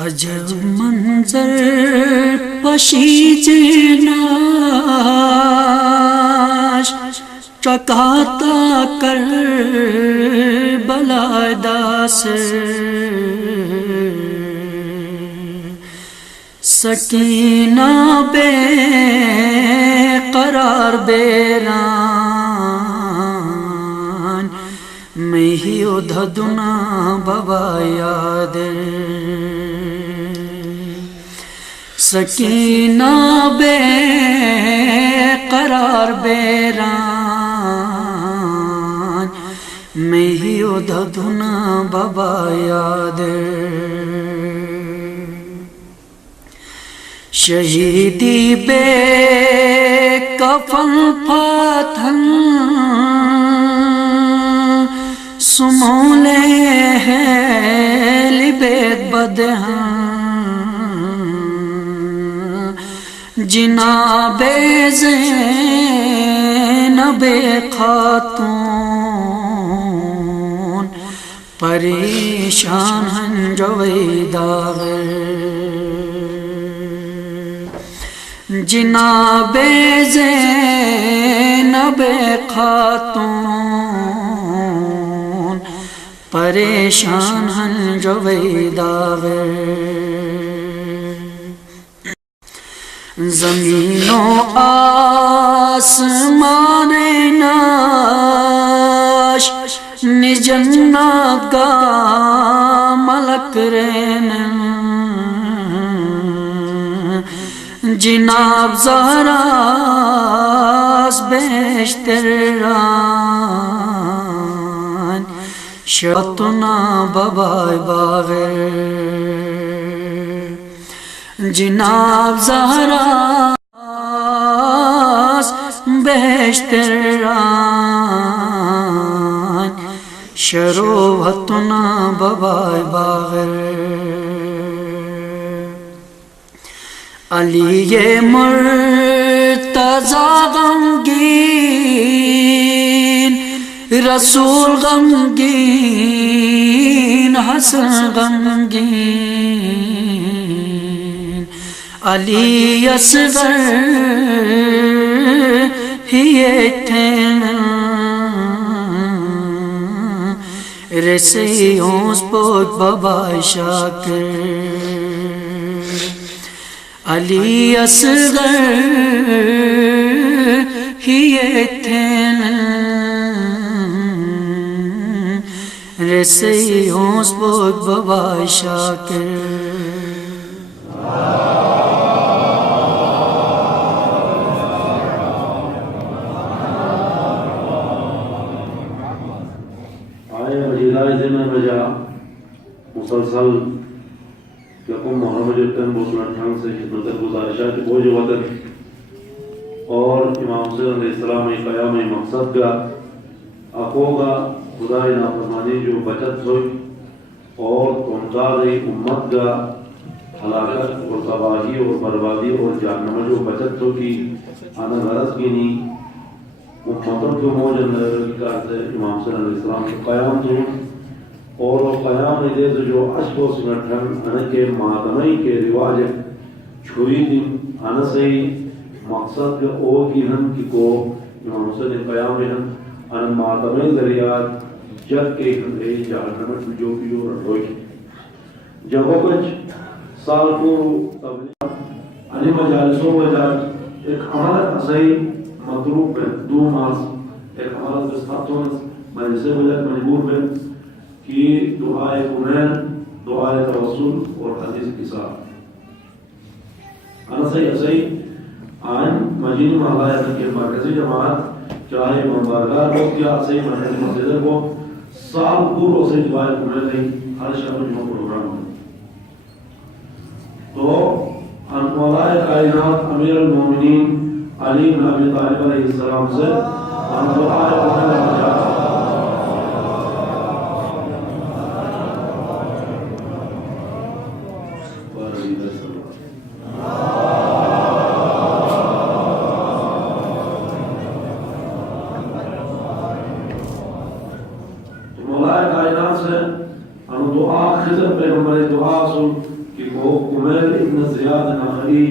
عجب منظر پشیج ناش چکاتا کر بلادا سے سکینہ بے قرار بیران میں ہی ادھدنا بابا یاد سکینہ بے قرار بیران میں ہی ادھدنا بابا یاد شہیدی بے کفن پاتھن سمولے ہے لبیت بدہاں جناب زینب خاتون پریشان ہن جویداغ جناب زینب خاتون پریشان ہن جویداغ زمین و آسمان ناش نجنت گا ملک رینن جناب زہراس بیشتر ران شتنا ببائی باغر جناب زہراس بیشتر ران شروعتنا ببائی باغر علی مرتضی غمگین رسول غمگین حسن غمگین علی اصغر ہی تھین رسیوں سپوک بابا شاکر علی اصغر ہی تھین رسیوں سپوک بابا شاکر مسلسل یقوم محرم جتن بوسنا ٹھانگ سے خدمت گزارشات بوجھ وطن اور امام حسین علیہ السلام قیام مقصد کا اقوگا خدای نافرمانی جو بچت ہوئی اور تنقاد امت کا ہلاکت اور تباہی اور بربادی اور جہنم جو بچت ہو کی آنا غرض کی نہیں امتوں کے موجن کرتے امام حسین علیہ السلام کے قیام تو اور قیام دے جو عشق و سنٹھن انا کے ماتمئی کے رواج چھوئی دن انا سے مقصد کے او کی ہن کی کو امام حسین قیام ہن انا ماتمئی ذریعات جگ کے ہن دے جہنم جو پیو روئی جب کچھ سال کو تبلیغ علی مجالسوں وجال ایک عملت اسائی مطلوب ہے 2 ماس ایک عملت استاتون مجلسے وجال مجبور ہے کہ دعائے قرآن دعائے توسل اور حدیث کے ساتھ انا صحیح آئین مجینی محلائیت کے مرکزی جماعت چاہے مبارگار ہو کیا صحیح مرکزی مسجد کو سال پوروں سے دعائے قرآن نہیں ہر شب جمعہ پروگرام ہے تو مولا کائنات امیر المومنین علی بن ابی طالب علیہ السلام سے دعائے قرآن وہ عمیر ابن زیاد ناخری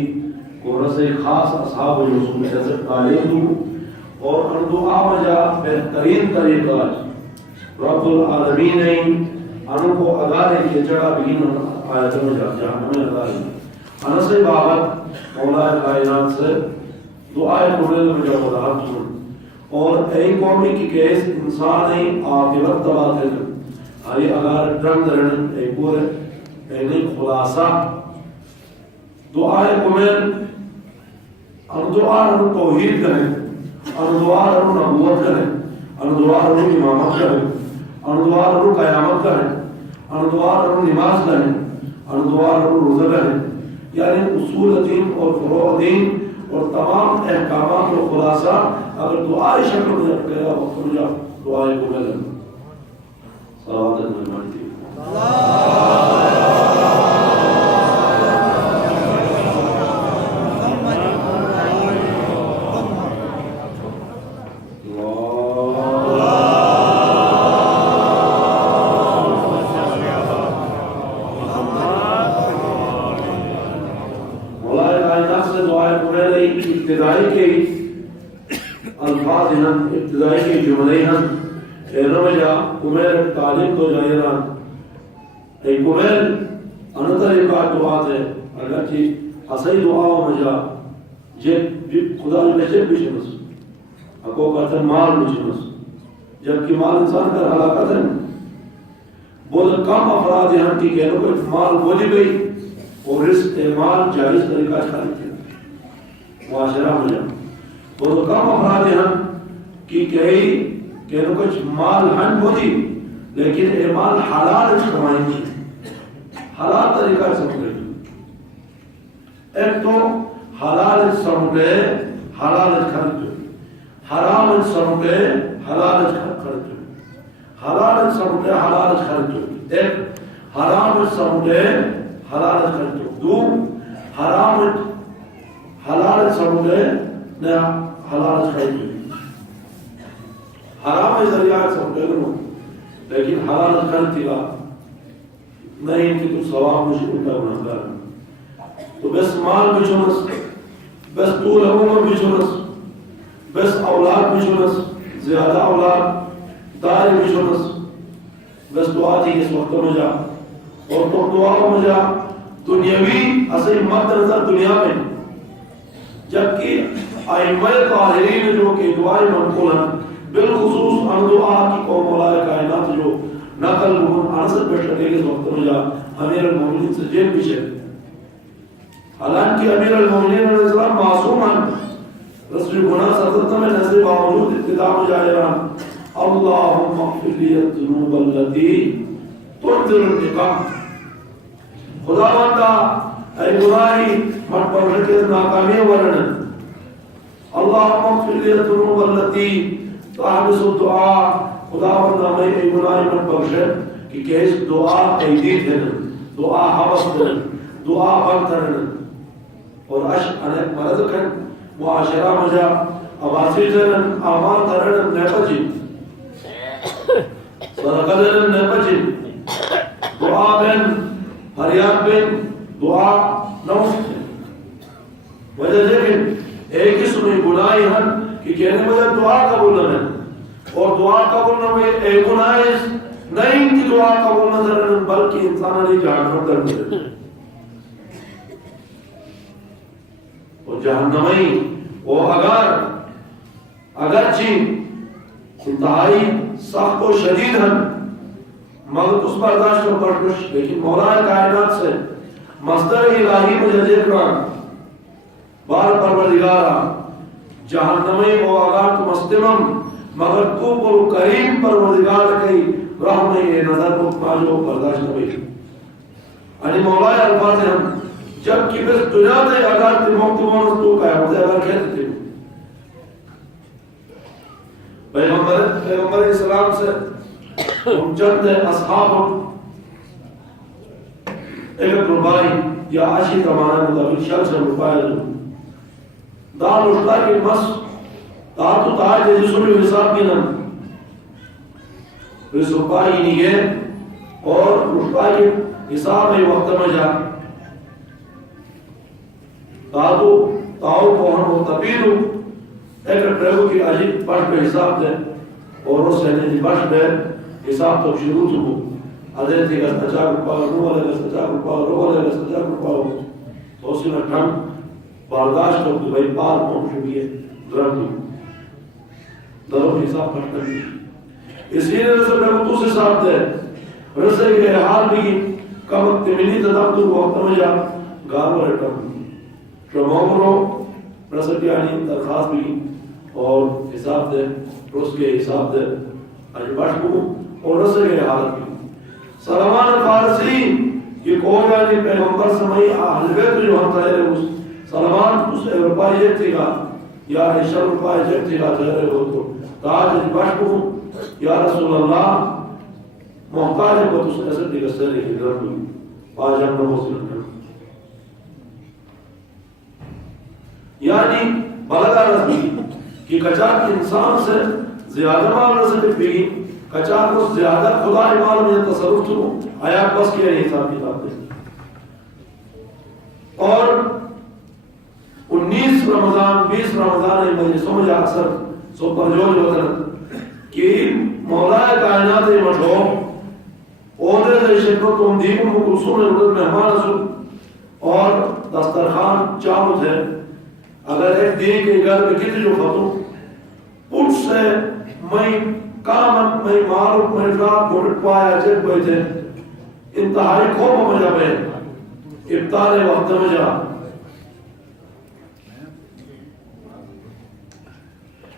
کو رس خاص اصحاب رسول حضرت تعلیم دوں اور ان دعا مجا بہترین طریقہ رب العالمین انو کو اگارے کے جڑا بین آیت میں جہنم میں اگارے انس بابت مولا کائنات سے دعائے قبول میں جب وضاحت سن اور اے قومی کی کیس انسان ہی عاقبت تباہ کر ہری اگر ڈرنگ رن اے پورے اے خلاصہ دعائے قبول ان دعا ان توحید کریں ان دعا ان نبوت کریں ان دعا ان امامت کریں ان دعا ان قیامت کریں ان دعا ان نماز کریں ان دعا ان روزہ کریں یعنی اصول دین اور فروع دین اور تمام احکامات و خلاصہ اگر دعائی شکل میں گیا وقت میں جا دعائی کو ملے صلوات المجمعی تھی ابتدائی کے الفاظ ہیں ابتدائی کے جملے ہیں رمجا کمیل تعلیم تو جائران اے کمیل انتر ایکار دعات ہے اگرچہ اصحی دعا و مجا جب خدا نے جب بشنس اکو کرتے مال بشنس جبکہ مال انسان کر حلاکت ہے بہت کم افراد ہیں کہ کہنوں کو مال بولی گئی اور رزق مال جائز طریقہ خرید کیا معاشرہ ہو جائے بہت کم افراد ہیں کہ کہنوں کچھ مال ہن ہوتی لیکن اے مال حلال اس کمائیں گی حلال طریقہ سمجھے ایک تو حلال اس سمجھے حلال اس خرد حرام اس سمجھے حلال اس خرد حلال اس سمجھے حلال اس خرد ایک حرام اس سمجھے حلال اس خرد دو حرام حلال سمجھے نہ حلال خرید حرام ذریعہ سمجھے گا لیکن حلال خرید کا نہیں کہ تو ثواب مشکل کا گناہگار تو بس مال بچونس بس طول عمر بچونس بس اولاد بچونس زیادہ اولاد دار بچونس بس دعا تھی اس وقت میں جا اور تو دعا میں جا دنیاوی اصل مد نظر دنیا میں جبکہ ائمہ طاہرین جو کہ دعائیں منقول ہیں بالخصوص ان دعا کی قوم مولا کائنات جو نقل عنصر بشر کے وقت میں جا امیر المومنین سے جیب پیچھے حالانکہ امیر المومنین علیہ السلام معصوم ہیں رسول گناہ سرزت میں نظر باوجود ابتداء میں جائے رہا اللہم اغفر لی الذنوب التي تنذر النقام خدا مندہ اے گناہی مٹ پر رکھے ناکامی ورن اللہم اغفر لی الذنوب التي تحبس الدعاء خدا مندہ میں اے گناہی مٹ پر رکھے کہ کیس دعا ایدید ہے دعا حبس ہے دعا بند ہے اور عشق انیک مرض کن معاشرہ مجا عباسی جنن آمان ترن نیپجی صدقہ جنن نیپجی دعا بین فریاد بین دعا نوست وجہ لیکن ایک اس میں گناہی ہن کہ کہنے مجھے دعا قبول نہ اور دعا قبول نہ ہوئے ایک گناہی نہیں کہ دعا قبول نہ کرن بلکہ انسان علی جہنم در ملے اور جہنمی وہ اگرچہ انتہائی سخت و شدید ہیں مگر اس برداشت کو پرکش لیکن مولا کائنات سے مصدر الہی مجھے دیکھ رہا بار پروردگارا جہنمی وہ اگر تو مستمم مگر تو پر کریم پروردگار کئی رحم یہ نظر کو پاجو برداشت ہوئی یعنی مولا الفاظ ہم جب کہ بس دنیا تے اگر تی موقتبون تو کہا مجھے اگر کہتے تھے پیغمبر اسلام سے ہم چند اصحاب ایک ربائی یا عشی کمانا مطابق شخص ہے ربائی دار اٹھتا کہ مس دار تو تاج ہے جسو بھی حساب کی نم اس ربائی نہیں ہے اور اٹھتا کہ حساب ہے وقت میں جا تاو کو ہم تبیرو ایک پریو کی عجیب پڑھ پہ حساب دے اور اس سے نہیں پڑھ پہ حساب تو شروع تو ادھے تھی گا سچا کو پاو رو والے گا سچا کو پاو رو والے گا سچا کو پاو تو اسی میں ٹھنگ بارداشت ہو تو بھائی پار پہنچ چکی ہے درم درم حساب پڑھ کر اسی لیے رسل میں تو سے ساتھ دے رسل کے حال بھی کم تمنی تدام تو وقت میں جا گارو رہتا جو مومرو رسل کی آنی درخواست بھی اور حساب دے روز کے حساب دے آج باش کو اور رسل کے حالت بھی سلمان فارسی یہ کوئی آنی پیغمبر سمائی اہل بیت جو ہم تھے اس سلمان اس اروپائی جب تھی گا یا عشر اروپائی جب تھی گا تھے ہو تو تاج باش کو یا رسول اللہ محتاج کو تو ایسے دیگر سے لکھی درد ہوئی پاج ہم نمو سے لکھا یعنی بلدہ رسمی کہ کچار انسان سے زیادہ مال رسل بھی کچار کو زیادہ خدا مال میں تصرف تو آیا بس کیا نہیں حساب کتاب دے اور 19 رمضان 20 رمضان مجلسوں میں اکثر سو پر جو وطن کہ مولا کائنات مشہور اور شکر تم دین کو رسول اللہ مہمان رسول اور دسترخوان چاوت ہے اگر ایک دین کے گھر میں کتنے جو ختم پوچھ سے میں کامت میں معروف میں رات گھٹ پایا جب گئے تھے انتہائی خوب میں جب ہے افطار وقت میں جا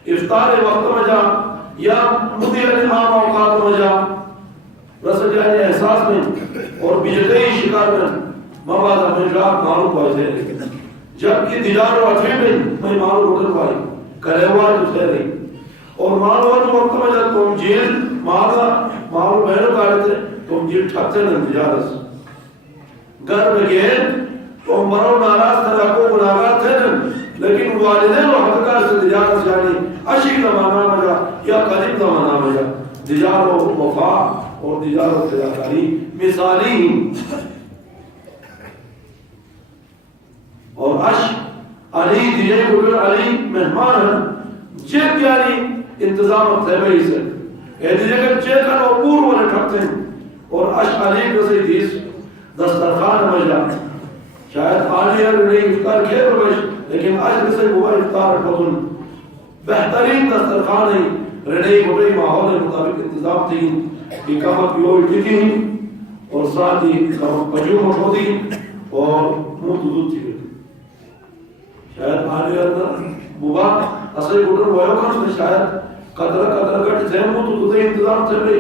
افطار وقت میں جا یا مدیر امام اوقات میں جا رسل جانے احساس میں اور بجدئی شکار میں مواد میں رات معروف ہوئے تھے جبکہ دیدار و عطوی میں معلوم اٹھن پائی کریوار جو تھے رہی اور معلوم وقت میں جب تم جیل معلوم بہنوں کا رہتے تم جیل ٹھکتے نہیں تجارت گھر میں گئے تو مرو ناراض تھا کو گناہگار تھے لیکن والدین و حقدار سے تجارت جانی عشق زمانہ میں جا یا قریب زمانہ میں جا تجار و وفا اور تجار و تجارتاری مثالی اور علی دیئے گوگر علی مہمان ہیں جب یعنی انتظام تھے بھئی سے اے دیئے کہ چیکن اور پور والے ٹھکتے ہیں اور علی کسی دیس دسترخوان میں جا شاید آلی ہے نہیں افطار کھے روش لیکن کسی ہوا افطار فتن بہترین دسترخوان ہے رڑی گھٹی ماحول مطابق انتظام تھی کہ کمک یوئی ٹکی اور ساتھ ہی کمک پجوم اٹھو دی اور منہ دودھ تھی شاید آنے اندر بوبا اصلی گھٹر ہوئے کھانے شاید قدر گھٹ تھے منہ تو تودے انتظام چل رہی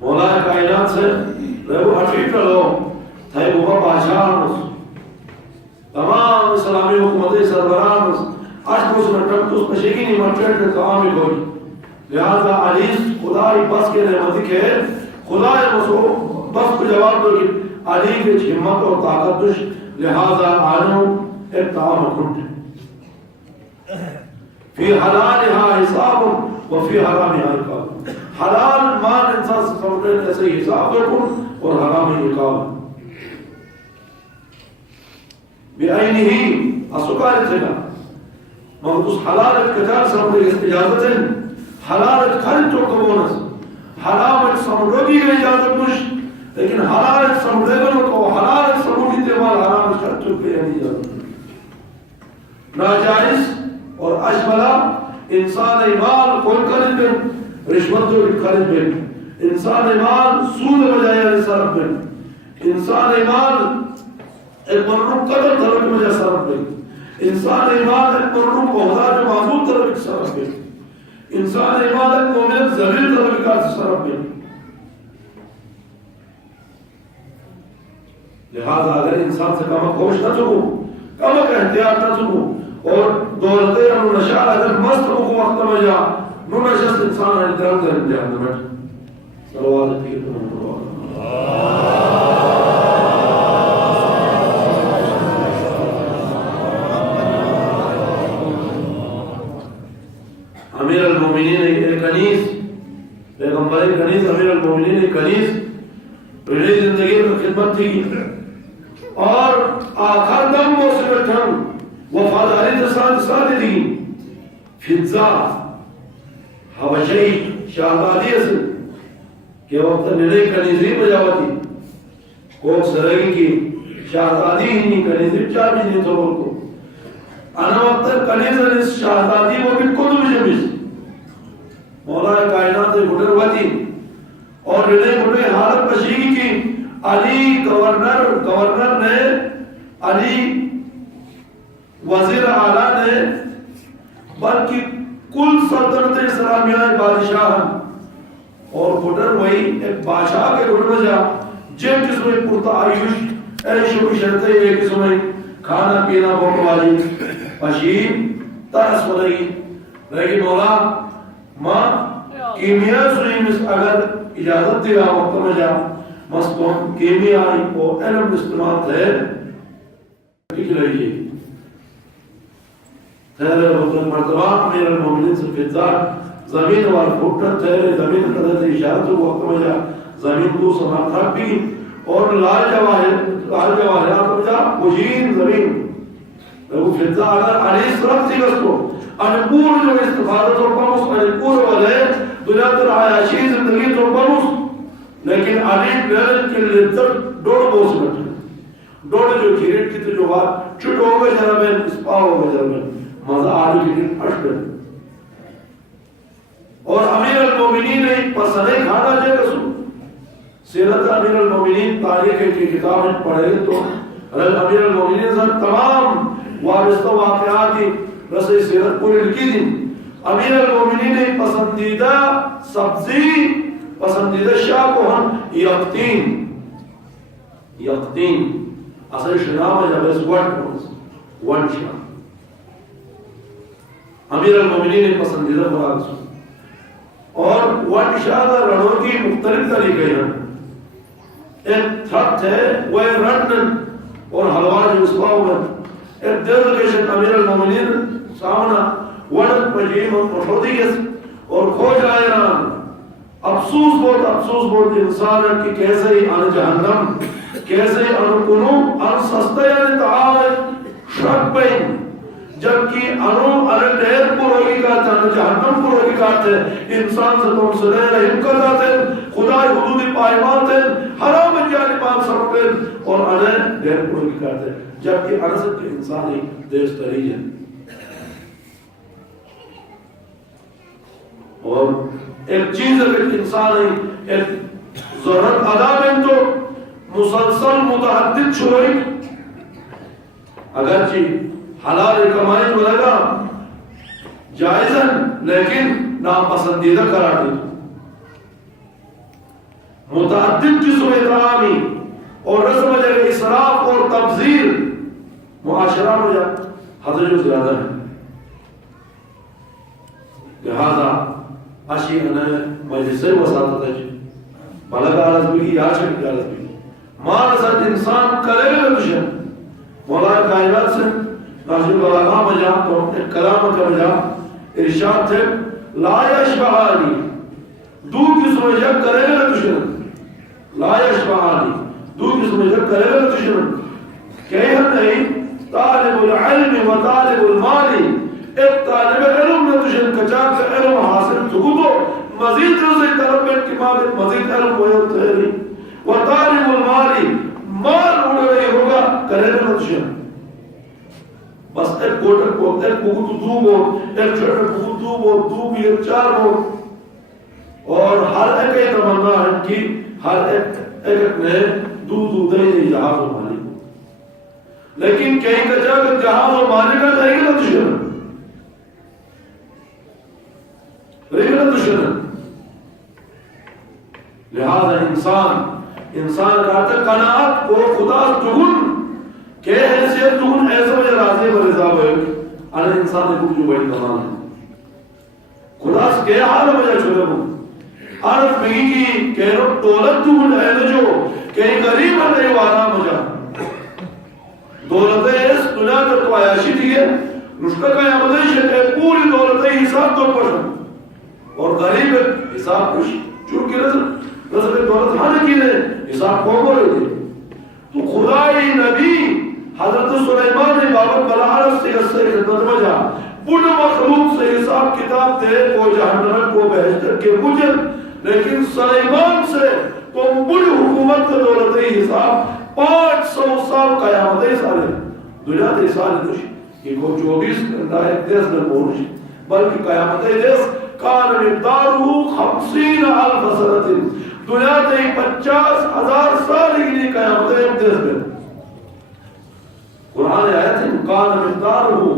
مولا کائنات سے رہو حقیق لو تھے بوبا بادشاہ تمام اسلامی حکومت سربران آج کو اس میں ٹکتوس پشیگی نہیں مرچٹ کے تمام ہی کوئی لہذا علیس خدای بس کے نعمتی کے خدای مسو بس کو جواب دو کہ علی کے ہمت اور طاقت دش لہذا آنو ایک تعام کھنٹ فی حلالها حساب و فی حرامها عقاب حلال مال انسان سے سمجھنے ایسے حساب رکھن اور حرام عقاب بعینه اسکار تھے مخصوص حلال کتاب سمجھنے اجازت ہے حلال خرید تو کمونس حرام سمجھنے کی اجازت دش لیکن حلال سمجھنے کو حلال سمجھنے کے بعد حرام شرط پہ نہیں جاتا ناجائز اور اشملا انسان مال کوئی خرید بن رشوت جو خرید بن انسان مال سود بجائے صرف بن انسان مال ایک مرنوب قدر طرف میں جا صرف بن انسان مال ایک مرنوب عہدہ جو معذور طرف صرف بن انسان مال ایک مومن ذلیل طرف کا صرف بن لہذا اگر انسان سے کمک خوش نہ چکو کمک احتیاط نہ چکو اور دولتے انو نشاء اگر مست کو وقت میں جا نو نشست انسان ہے درم در امتحان میں بیٹھ صلوات تیر امیر المومنین کنیز پیغمبر کنیز امیر المومنین کنیز پہلی زندگی میں خدمت تھی اور آخر دم موسیقتن وفاداری دستان ساددین فضا حبشی شہزادی اسے کہ وقت نرے کنیزی بجاوتی کوک سرگی کی شہزادی ہی نہیں کنیزی چار بھی نہیں تو کو انا وقت کنیزن اس شہزادی وہ بھی کدو بجمیز مولا کائنات گھٹر واتی اور نرے گھٹر حالت پشیگی کی علی گورنر نے علی وزیر اعلیٰ نے بلکہ کل سلطنت اسلامیہ بادشاہ اور گھٹر وہی ایک بادشاہ کے گھٹر جا جن قسم پورتا آیوش ایش و شرطے ایک قسم کھانا پینا بہت والی پشیم ترس ولگی لیکن مولا ماں کیمیا سنیمس اگر اجازت دے گا وقت میں جا مستون کیمیائی کو علم استعمال ہے کچھ لئیے تیرے حضرت مرتبہ امیر المومنین سے فضار زمین وال پھوٹر تیرے زمین قدر اشارت وقت میں جا زمین کو سماتھا بھی اور لال جواہرات میں جا مجین زمین وہ فضار اگر علی صرف تھی اس کو انپور جو استفادت اور پاموس انپور والے دنیا در عیاشی زندگی تو پاموس لیکن علی پلیرن کے لذت ڈوڑ بوس بیٹھے ڈوڑ جو کھیریٹ کی تو جو بات چھٹ ہو گئے جرہ میں اسپا ہو گئے جرہ میں مزہ آلو کی دن اٹھ گئے اور امیر المومنین نے پسندے کھانا جائے رسول سیرت امیر المومنین تاریخ کی کتاب میں پڑھے تو امیر المومنین سے تمام وابستہ واقعاتی رسے سیرت پوری لکھی دن امیر المومنین نے پسندیدہ سبزی پسندیدہ شاہ کو ہم یقتین اصل شنام ہے جب اس ون شاہ امیر المومنین نے پسندیدہ خوراک سن اور ون شاہ کا رڑوں کی مختلف طریقے ہیں ایک تھرٹ ہے وہ رٹن اور حلوہ جو اسواؤ میں ایک دیزگیشن امیر المومنین سامنا ونت مجیم اور مشہودیس اور کھوج آئیران افسوس بہت انسان ہے کہ کیسے ہی ان جہنم کیسے ان کنو ان سستیان تعالی شرک بین جبکہ انو ان دیر کو روگی کہتے ہیں جہنم کو روگی کہتے ہیں انسان سے تم سے دیر رحم کرتے ہیں خدای حدودی پائمات ہیں حرام جانبان سرکتے ہیں اور انہیں دیر کو روگی کہتے ہیں جبکہ انسان کے انسانی دیستری ہے اور ایک چیز ہے کہ انسانی ایک ضرورت ادا میں تو مسلسل متعدد چھوئی اگرچہ حلال کمائی کو لگا جائزن لیکن ناپسندیدہ قرار دی متعدد قسم اطعامی اور رسم جگہ اسراف اور تبذیر معاشرہ میں جا حضر جو زیادہ ہے لہذا اشی انہیں مجلسے وساطت ہے بلگا عرض بھی یا چھک عرض بھی مال ساتھ انسان کرے گا دشن مولا کائنات سے ناظر بلاغا بجا تو ایک کلام کا بجا ارشاد تھے لا یشبہانی دو قسم جب کرے گا دشن لا یشبہانی دو قسم جب کرے گا دشن کہہ نہیں طالب العلم و طالب المالی ایک طالب علم نے تجھے کچاک سے علم حاصل چکو تو مزید رضی طلب میں اتمام مزید علم ہوئے ہوتے ہیں و طالب المالی مال اڑ رہی ہوگا کرے گا تجھے بس ایک گوٹر کو ایک بہت دو بہت ایک چھوٹر بہت دو بہت دو بھی ایک چار بہت اور ہر ایک ایک تمنا ہے کہ ہر ایک نے دو دے جہاز و مالی لیکن کہیں کچاک جہاز و مالی کا نہیں گا تجھے ریگل دشمن لہذا انسان کہتا ہے قناعت کو خدا تگن کہ حیثیت تگن ایسا مجھے راضی و رضا ہوئے انہیں انسان نے کچھ جو بڑی کمان ہے خدا سے کہا حال مجھے چھوڑے ہوں عرف میں کی کہ رب دولت تگن ہے جو کہ غریب ہے وارا مجھا دولت اس دنیا پر تو عیاشی دیئے رشتہ کا عمدش ہے پوری دولت حساب تو پڑھا اور غریب حساب کچھ چونکہ رزق دولت ہاں کی نے حساب کو بولے دے تو خدای نبی حضرت سلیمان نے بابت بلعرف سے اس سے خدمت میں جا پور مخلوق سے حساب کتاب دے کو جہنم کو بہشت کے مجھر، لیکن سلیمان سے تم بڑی حکومت کا دولتی حساب 500 سال قیامت سالے دنیا تے سالے دوش یہ کو 24 گھنٹہ ایک دیس میں پہنچ بلکہ قیامت دیس کان مقدارو 50,000 سنت دنیا تے 50,000 سال کے لیے قیامت ایک دیس میں قرآن آیت ہے کان مقدارو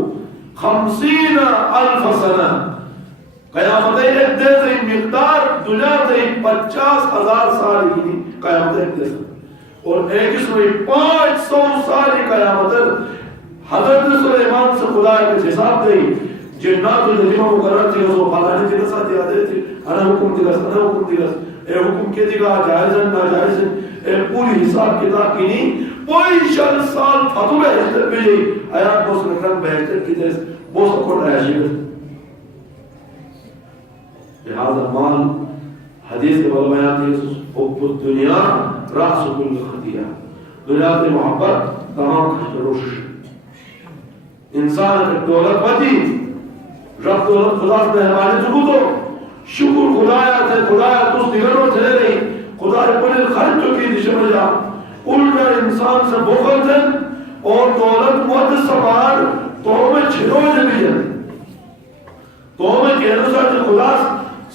50,000 سنہ قیامت ایک دیس مقدار دنیا تے 50,000 سال کے لیے قیامت ایک دیس اور ایک اس میں 500 سال کی قیامت حضرت سلیمان سے خدا کے حساب دے جنات و نجمہ مقرر تھی وہ فلانی تھی نسا دیا دے تھی انا حکم دیگا انا حکم دیگا اے حکم کے دیگا جائزن ناجائزن اے پوری حساب کتاب کی نہیں کوئی شل سال فتو بہشتر بھی آیات بوس نکرم بہشتر کی دیس بوس اکھوڑ عیشی لہذا مال حدیث کے بل بیان تھی حب الدنیا رأس کل خطیہ دنیا کی محبت تمام خشروش انسان اگر دولت پتی رب دولت خدا سے مہربانی چکو تو شکر خدایا تھے خدایا تس دیگروں تھے رہی خدای پنل خرچ چکی دشمن جا الٹا انسان سے بخل تھے اور دولت مد سبار تو میں چھلو جبی ہے تو میں کہنا چاہتے خدا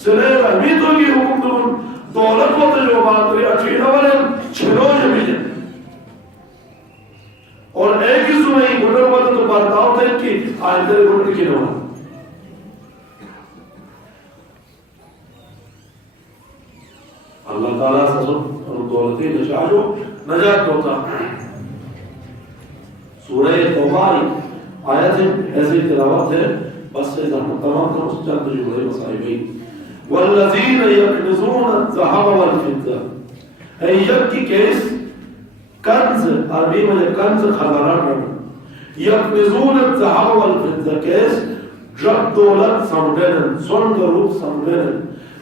سرے رحمیتوں کی حکم دون دولت کو جو بات کری اچھی نوالے چھلو جبی ہے اور ایک ہی سنئی گھٹر بات تو برتاؤ تھے کہ آئندہ گھٹر کی نوال اللہ تعالیٰ سے سب اور دولتی نشاجو نجات ہوتا سورہ توباری آیت ایسی تلاوت ہے بس سے زحمت تمام تمام سے چند جملے مسائی گئی والذین یکنزون الذهب والفضة اے یک کی کیس کنز عربی میں کنز خزانہ کرنا یکنزون الذهب والفضة کیس جب دولت سمجھن سن روپ سمجھن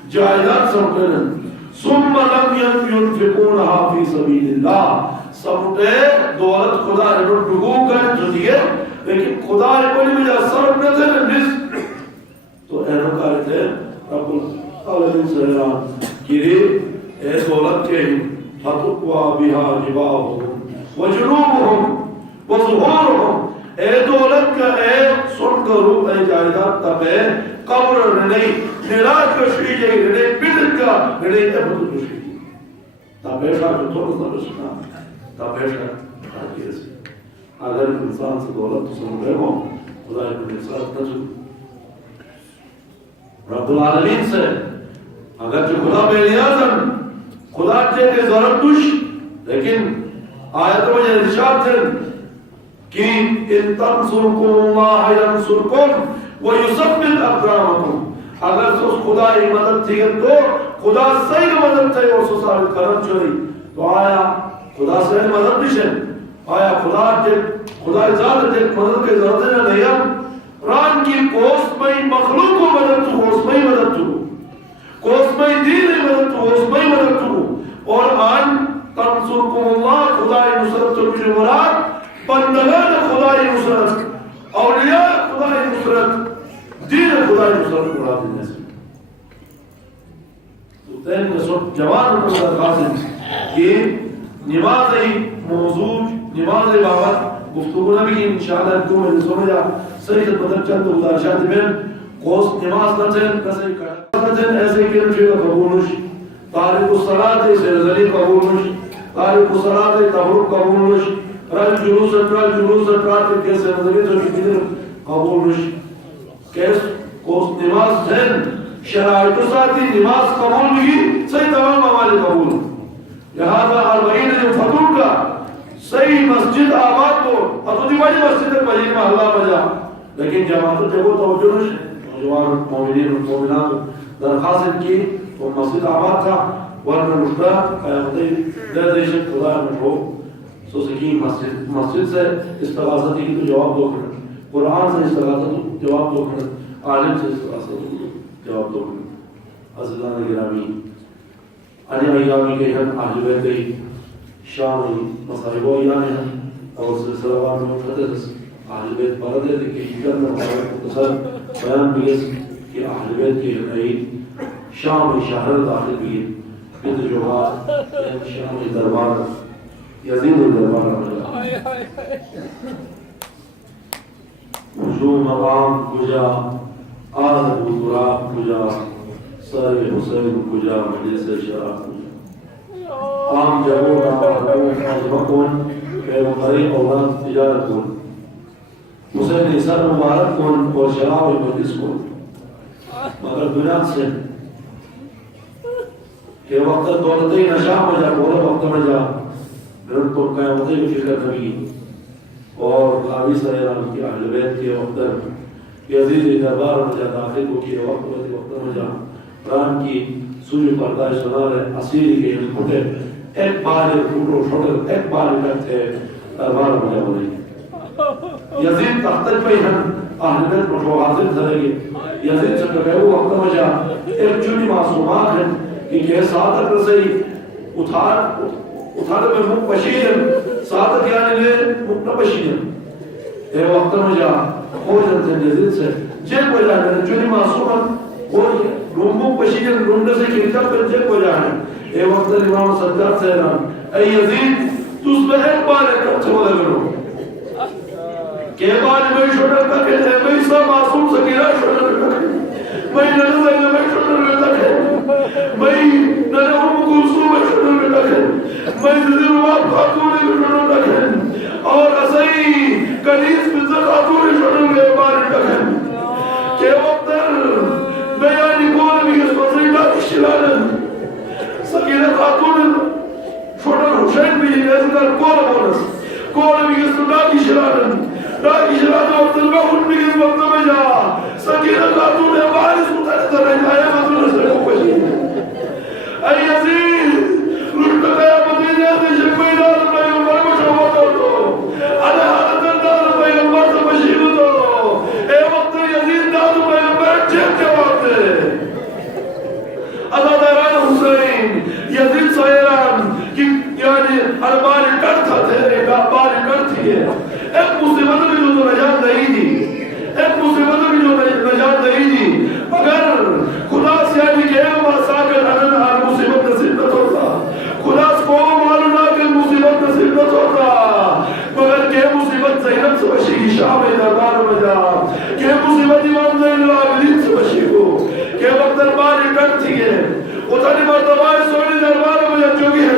جائیداد سمجھن ثم لم ينفقونها في سبيل الله سمجھے دولت خدا نے ڈگو کر جو دیے لیکن خدا نے کوئی مجھے صرف نہ تھے نصف تو اینو کہا تھے رب العالمین سے اعلان گرے اے دولت کے فتقوا بها جباههم وجنوبهم وظهورهم اے دولت کا اے سن کا روپ اے جائیداد تب ہے قبر نہیں نراج کا شوئی جائے رڑے بدر کا رڑے ابد کا شوئی تا بیشا جو تھوڑا سا رشنا تا بیشا آگے سے اگر انسان سے دولت تو سن رہے ہو خدا ایک انسان نہ رب العالمین سے اگر جو خدا بے نیازن خدا چاہے کہ ضرورت دوش لیکن آیت میں یہ ارشاد تھے کہ ان تنصرکم اللہ ینصرکم ویثبت اقدامکم اگر سوس خدا ہی مدد تھی تو خدا صحیح مدد تھی اور سو ثابت کرن چوری تو آیا خدا صحیح مدد بھی آیا خدا ذات ایک مدد کے ضرورت ہے نہیں ہم ران کی کوس میں مخلوق کو مدد تو کوس میں مدد تو کوس میں دین مدد تو کوس میں مدد تو اور آن تنصرکم اللہ خدای نصرت تو مجھے مراد بندگان خدای نصرت اولیاء خدای نصرت دین خدای نصرت مراد دینے سے تو تین میں سب جوان کو درخواست کہ نماز موضوع نماز بابت گفتگو نبی انشاءاللہ دو میں سمجھا صحیح مطلب چند گزارشات میں قوس نماز نہ تھے کسے کرنا ایسے کہ انشاء قبول نش تارک الصلاة سرزلی قبول نش تارک الصلاة تبرک قبول نش رج جلوس اطراف کیسے نظری تو کتنے قبول نش کیس قوس نماز دھن شرائط ساتھی نماز قبول بھی صحیح تمام ہمارے قبول لہذا اربعین جو فتور کا صحیح مسجد آباد کو فتوری والی مسجد مجید میں اللہ بجا لیکن جماعت جگہ توجہ نش نوجوان مومنین و مومنات درخواست کی وہ مسجد آباد تھا ورنہ مشتہ قیامتی در دیشت خدا میں ہو سو سکین مسجد سے استغاثتی کی تو جواب دو کرنا قرآن سے استغاثت جواب دو کرنا عالم سے استغاثت جواب دو کرنا حضرتان گرامی علی ایامی کے ہم اہل بیت شامی مصاربو یعنی اور سلسلہ وار میں مقدس اہل بیت پردے دے کہ جگر میں مختصر بیان بھی ہے کہ اہل بیت کی نئی شامی شہر داخل بھی ہے بنت جوہار شامی دربار یزید دربار مجھا وشو مقام کجا آدھر بزراب کجا سر حسین کجا مجلس شراب کجا عام جگہوں کا حکوم عظمکون پیغمبری اولاد تجارت کن حسین سر مبارک کن اور شراب مجلس کن مگر بنیاد سے کہ وقت دولتی نشاہ مجا بولا وقت مجا گرد کو قیامتی کی فکر کبھی اور خاوی سیران کی اہل بیت کے وقت یزید دربار مجا داخل کو کیا وقت مجا قرآن کی سوری پرداش سنا رہے اسیری کے کھوٹے ایک بار پھوٹو چھوٹے ایک بار کرتے دربار مجا بنائی یزید تختر پہ ہن اہل بیت مجھو حاضر تھرے گی یزید سے کہے وہ وقت مجا ایک چھوٹی معصومات ہیں کہ یہ سعادت رسائی اتھار میں مک بشیر سعادت یعنی لے مک بشیر اے وقت مجا ہو جنتے یزید سے جیک بجا ہے چھوٹی معصومت وہ رومک بشیر رومنے سے کھلتا پر جیک بجا ہے اے وقت امام سجاد سے اے یزید تو اس میں ایک بار ایک اچھا بدا کرو کہ بار میں شوٹر تک ہے میں سا معصوم سکیرہ شوٹر تک ہے میں ننہ زینہ میں شوٹر تک ہے میں ننہ ام کلثوم میں شوٹر تک ہے میں زدی رواب خاتون میں شوٹر تک ہے اور اسائی کنیز بزر خاتون شوٹر میں بار تک ہے کہ وقت بیانی کون بھی اس وزیلہ کی شلالن سکیرہ خاتون شوٹر حسین بھی ایسکر کون بھی اس اللہ کی شلالن راکی شراد وقت المحن بھی اس وقت میں جا سکینہ خاتون ہے وارث متحدر ہے آیا مطلب سے کو پشی اے یزید رشت قیامتی جیسے شکوی دار پیغمبر مشہور تو علی حالت دار پیغمبر سے مشہور تو اے وقت یزید دار پیغمبر چیک جواب دے اللہ داران حسین یزید سائران یعنی ہر باری کرتا تھے باری کرتی ہے ایک مصیبت بھی جو نجات نہیں دی ایک مصیبت بھی جو نجات نہیں دی مگر خدا سے یعنی کہ اے ساکر انن ہر مصیبت نصیب نہ ہوتا خدا سے کو معلوم نہ کہ مصیبت نصیب نہ ہوتا مگر کہ مصیبت زینب سے بشی شام دربار میں جا کہ مصیبت امام زین العابدین سے بشی کو کہ وقت دربار کرتی ہے اتنی مرتبہ سونی دربار میں چکی ہے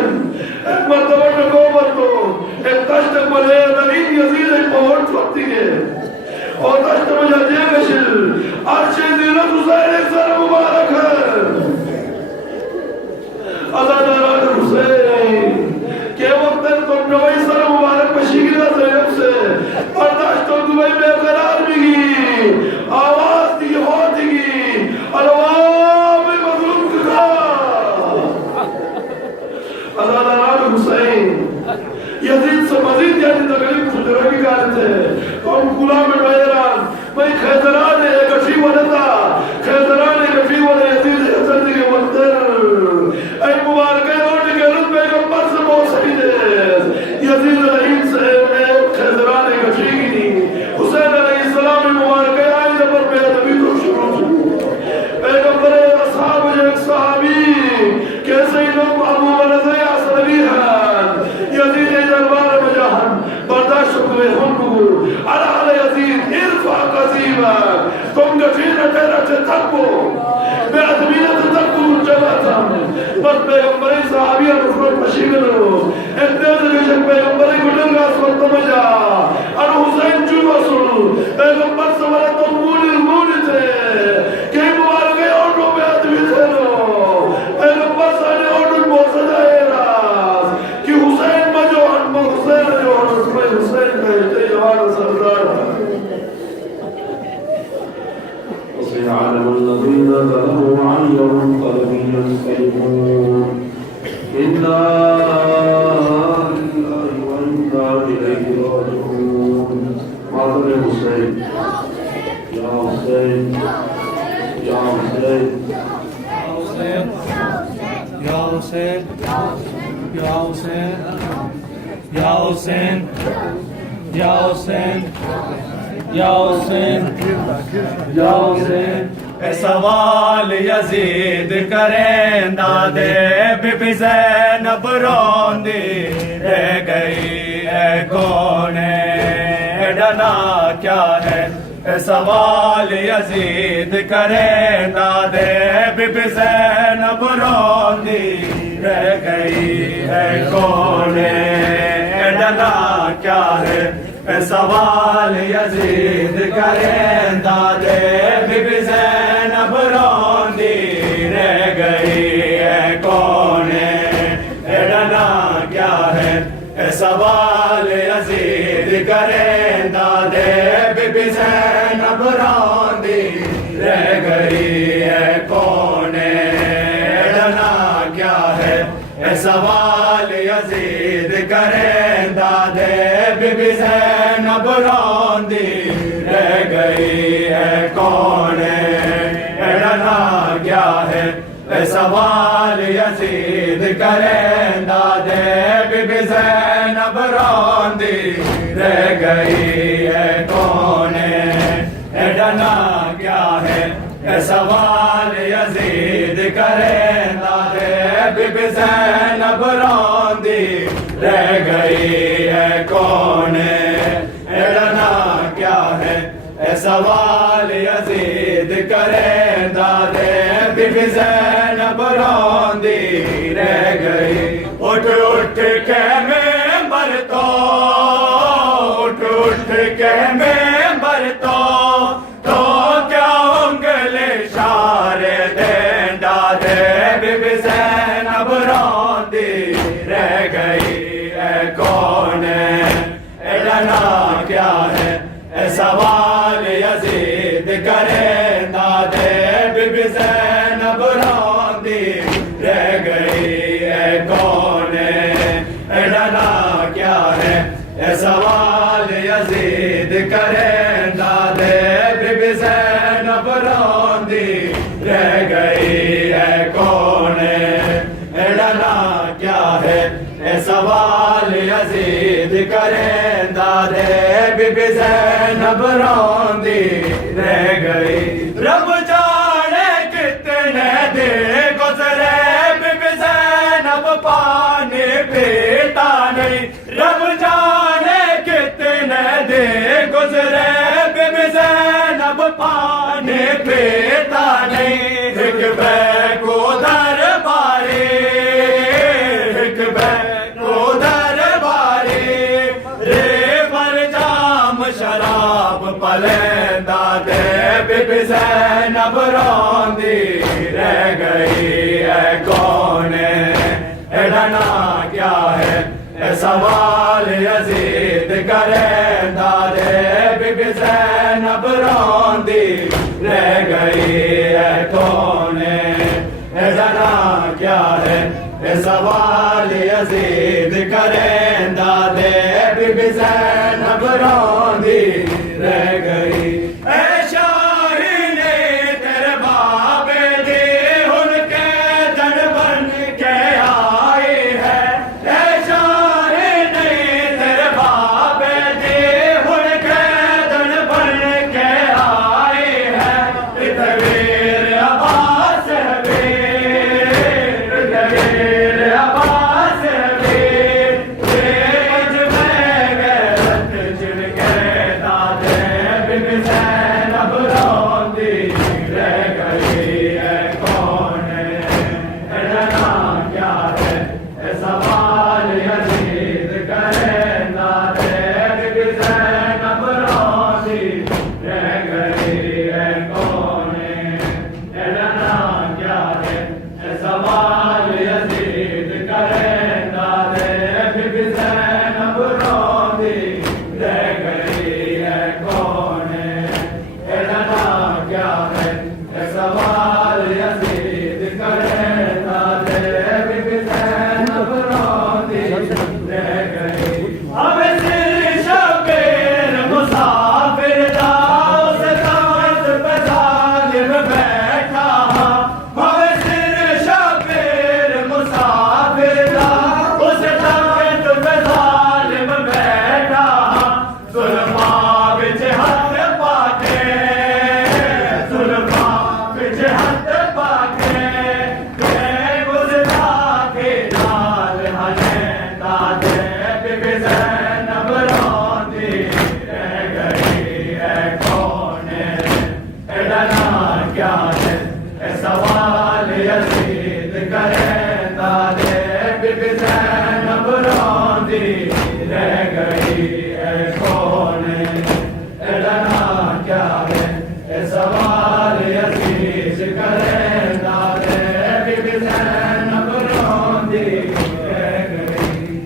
ایک مرتبہ نکوبت کو ایک تشت ملے نبید یزید ایک پہنچ وقتی ہے اور تشت مجھے جے گشل عرشِ زینت حسین ایک سر مبارک ہے ازاداران حسین کہ وقت تم نوائی سر مبارک بشیگرہ زینب سے برداشت و دبئی میں قرار بھی گی آواز دی ہوتی گی الوام مظلوم کھا ازاداران حسین یزید سے مزید یعنی تقریب خجرہ کی کارت ہے ہم غلام بیران میں خیزران ایک اچھی ونتا خیزران ایک اچھی ون یزید حسن کے مندر اے مبارکہ روڈ کے رد پیغمبر سے بہت صحیح ہے یزید علیہ خیزران ایک اچھی کی نہیں حسین علیہ السلام مبارکہ آئی جبر بے ادبی کو شروع پیغمبر اصحاب ایک صحابی کیسے ہی لوگ ابو برزی اصلی ہیں یزید دربار میں جہاں برداشت شکر ہم کو علی یزید ارفع قصیبا تم گفیر تیرا سے تکو بے ادبینت تکو جبتا بس پیغمبری صحابی رسول پشیگلو اتنیز کشک پیغمبری گلن راس وقت میں جا ان حسین جو رسول پیغمبر سوالہ تو مولی تھے کہ مبارکے اور رو بے ادبی تھے لو پیغمبر سانے اور رو موسد ہے راس کہ حسین مجھو انمو حسین جو حسین کہتے جوان سردار وسيعلم الذين ظلموا عن ينقلب ينقلبون إنا لله وإنا إليه راجعون ماذا يا حسين يا حسين يا حسين يا حسين يا حسين یا حسین یا حسین یا حسین یا حسین اے سوال یزید کریں دادے بی بی زینب روندی رہ گئی اے کونے ڈنا کیا ہے اے سوال یزید کریں دادے بی بی زینب روندی رہ گئی اے کونے ڈنا کیا ہے اے سوال یزید کریں دادے بی بی زینب روندی رہ گئی اے کونے ڈنا کیا ہے اے سوال یزید کریں دادے بی بی زینب روندی رہ گئی اے کونے ڈنا کیا ہے اے سوال یزید کریں دادے بی بی زینب روندی رہ گئی اے کونے ڈنا کیا ہے اے سوال یزید کریں دادے بی بی زینب روندی رہ گئی اے کونے ڈنا کیا ہے اے سوال یزید کریں دادے بی بی زینب روندی رہ گئی اے کونے ڈنا کیا ہے اے سوال یزید کریں دادے بی بی زینب روندی رہ گئی اٹھ اٹھ کے ممبر تو اٹھ اٹھ کے ممبر تو کیا انگلے اشارے دیں دادے بی بی زینب روندی رہ گئی اے کونے ڈنا کیا ہے اے سوال یزید کریں دادے بی بی زینب روندی رہ گئی اے کونے ڈنا کیا ہے اے سوال یزید کریں دادے بی بی زینب روندی رہ گئی اے کونے ڈنا کیا ہے اے سوال یزید کریں دادے بی بی زینب روندی رہ گئی رب جانے کتنے دن گزرے بی بی زینب پانی پیتا نہیں رب جانے کتنے دن گزرے بی بی زینب پانی پیتا نہیں ایک بیگ درباری ایک بیگ درباری رے پر جام شراب پلیں دادے بی بی زینب روندی رہ گئی اے کونے ڈنا کیا ہے اے سوال یزید کریں دادے بی بی زینب روندی رہ گئی اے کونے ڈنا کیا ہے اے سوال یزید کریں دادے بی بی زینب روندی رہ گئی اے شاہین تیرے باب دی ان کے دن بن کے آئی ہے اے شاہین تیرے باب دی ان کے دن بن کے آئی ہے تغیر عباس تغیر عباس بی زینب روندی رہ گئی ہے کون اڑنا کیا ہے اے سوال یزید کرے دادے بی بی زینب روندی رہ گئی ہے کون اڑنا کیا ہے اے سوال یزید کرے دادے بی بی زینب روندی رہ گئی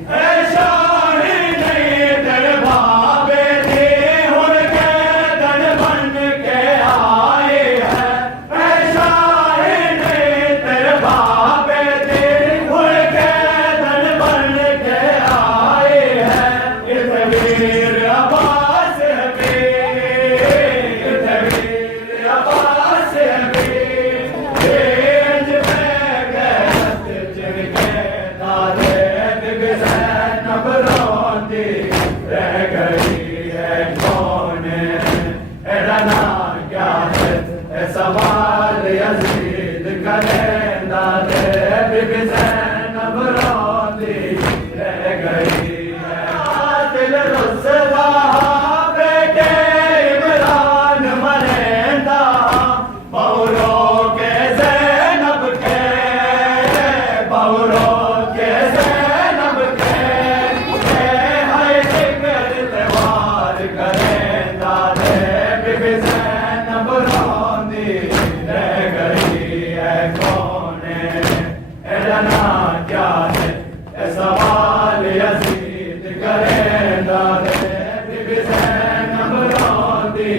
اے شاہی نہیں تیرے بابے تھی ہن کے دن بن کے آئی ہے اے شاہی نہیں تیرے بابے تھی ہن کے دن بن کے آئی ہے اتویر عباس بھی اتویر عباس بھی بیج میں گئے چن کے دادے بی بی زینب روندی رہ گئی ہے کون اڑنا کیا ہے اے سوال یزید کرے دادے بی بی زینب روندی رہ گئی ہے دل رسوا بیٹے عمران مریندا بورو کے زینب کے بورو کے زینب کے ہائے فکر تہوار کریں دادے بی بی زینب روندی رہ گئی ہے کون اڑنا کیا ہے اے سوال یزید کریں دادے بی بی زینب روندی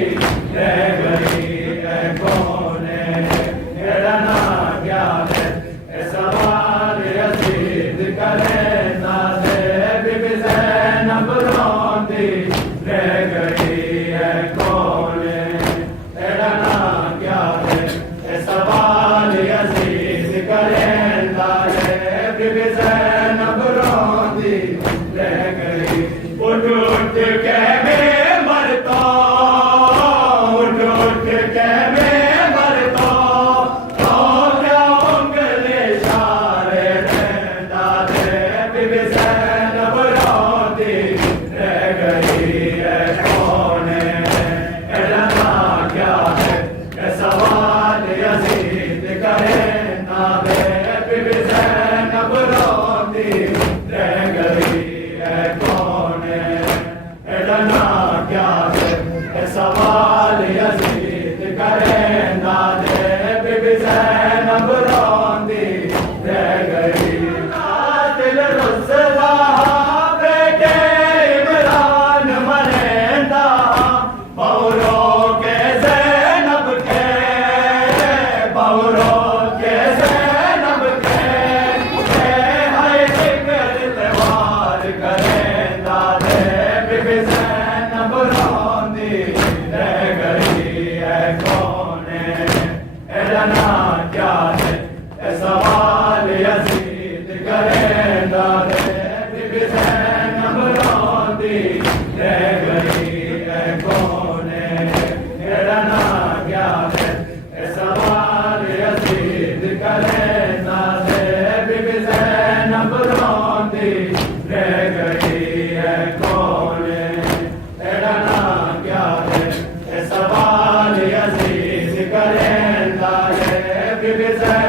رہ گئی ہے کون اڑنا کیا ہے اے سوال یزید کریں دادے بی بی زینب روندی رہ گئی ہے کون اڑنا کیا ہے اے سوال یزید کریں دادے بی بی زینب روندی رہ گئی اٹھ اٹھ کے میں مرتا اٹھ اٹھ کے میں مرتا تو کیا انگلی اشارے دیں دادے بی بی زینب روندی رہ گئی ہے کون اڑنا کیا ہے اے سوال یزید کریں دادے بی بی زینب روندی رہ گئی ہے کون اڑنا کیا ہے اے سوال یزید کریں دادے بی بی زینب روندی رہ گئی دل رسوا بیٹے عمران مریندا بورو کے زینب کے بورو کے زینب کے ہائے فکر تہوار کریں دادے بی بی زینب روندی رہ گئی ہے کون اڑنا کیا ہے اے سوال یزید کریں دادے بی بی زینب روندی رہ گئی ہے کون اڑنا کیا ہے اے سوال یزید کریں دادے بی بی زینب روندی رہ گئی ہے کون اڑنا کیا ہے اے سوال یزید کریں دادے بی بی زینب